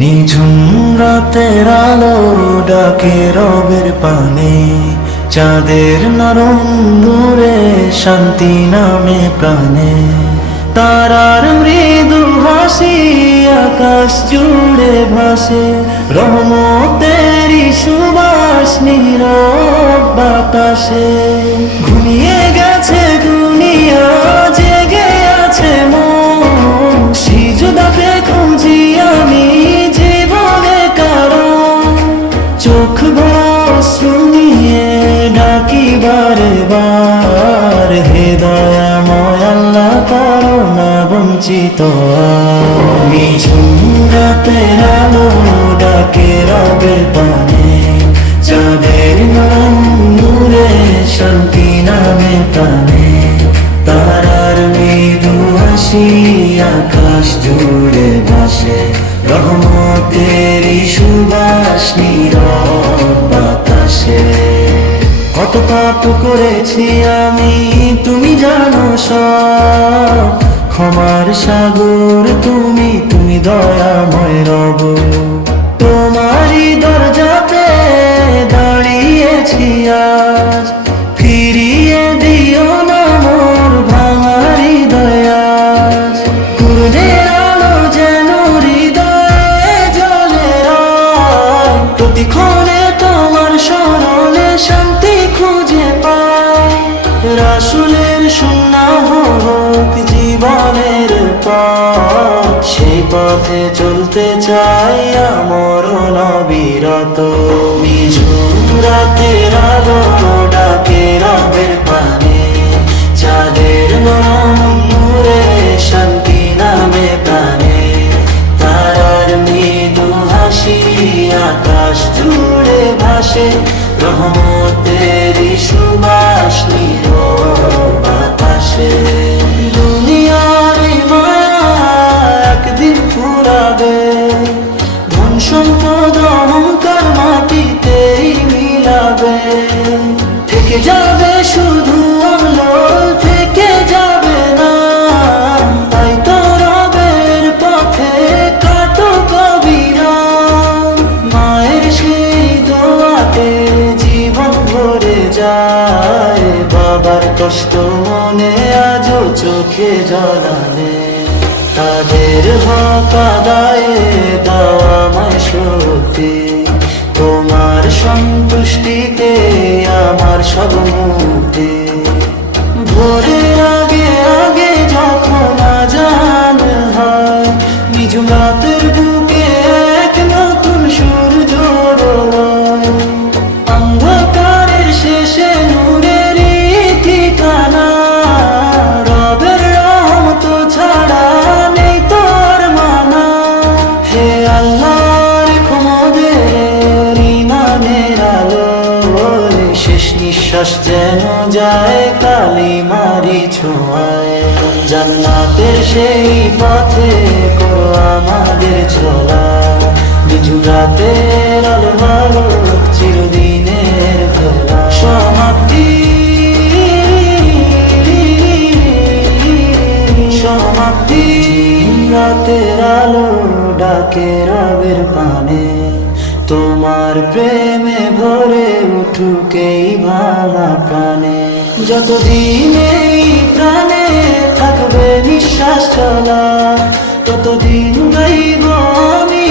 নিঝুম রাতের আলো ডাকে রবের পানে, চাঁদের নরম নূরে শান্তি নামে প্রাণে। তারার মৃদু হাসি আকাশ জুড়ে ভাসে, রহমতেরি সুবাস নীরব বাতাসে। ঘুমিয়ে গেছে দুনিয়া, জেগে আছে মন, সিজদাতে খুঁজি আমি জীবনে কারণ। চোখ ভরে নিয়ে ডাকি বারে বার, হে দয়াময় আল্লাহ করো না বঞ্চিত আর। নিঝুম রাতের আলো ডাকে রবের পানে, চাঁদের নরম নূরে শান্তি নামে প্রাণে। তারার মৃদু হাসি আকাশ জুড়ে ভাসে, রহমতেরি সুবাস নীরব বাতাসে। কত পাপ করেছি আমি তুমি জানো সব, ক্ষমার সাগর তুমি, তুমি দয়াময় রব। তোমারই দরজাতে দাঁড়িয়েছি আজ, ফিরিয়ে দিও না মোর ভাঙা হৃদয় আজ। কুরনের আলো যেন হৃদয়ে জ্বলে রয়, প্রতিক্ষণে তোমার স্মরণে শান্তি খুঁজে পাই। রাসূলের সুন্নাহ হোক জীবনের পথ, সেই পথে চলতে চাই আমর অবিরত। নিঝুম রাতের আলো ডাকে রবের পানে, চাঁদের নরম নূরে শান্তি নামে প্রাণে। তারার মৃদু হাসি আকাশ জুড়ে ভাসে, রহমতেরি সুবাস নীরব বাতাসে। দুনিয়ার এই মায়া একদিন ফুরাবে, ধন সম্পদ অহংকার মাটিতেই মিলাবে। থেকে যাবে শুধু আমল, থেকে যাবে না। তাই তো রবের পথে কাটো কবিরাম, মায়ের সেই দোয়াতে জীবন ভরে যায়। বাবার কষ্ট মনে আজও চোখে জল আনে, তাদের হক আদায়ে দাও আমায় শক্তি। তোমার সন্তুষ্টিতে আমার সব মুক্তি। ভোরের আগে আগে যখন আজান হয়, নিঝুম রাতের বুকে এক নতুন সূর্য ওঠে। অন্ধকারের শেষে নূরেরই ঠিকানা, রবের রহমত ছাড়া নেই তোর মানা। হে আল্লাহর ক্ষমদের ইমানের আলো, শেষ নিঃশ্বাস যেন যায় কালিমারি ছোঁয়ায়। জান্নাতের সেই পথে করো আমাদের চলা, নিঝুম রাতের আলো ভালো চিরদিনের ভেলা। সমাপ্তি সমাপ্তি রাতের আলো ডাকে রবের পানে, তোমার প্রেমে ভরে উঠুক এই ভাঙা প্রাণে। যতদিন এই প্রাণে থাকবে নিঃশ্বাস চলা, ততদিন গাইব আমি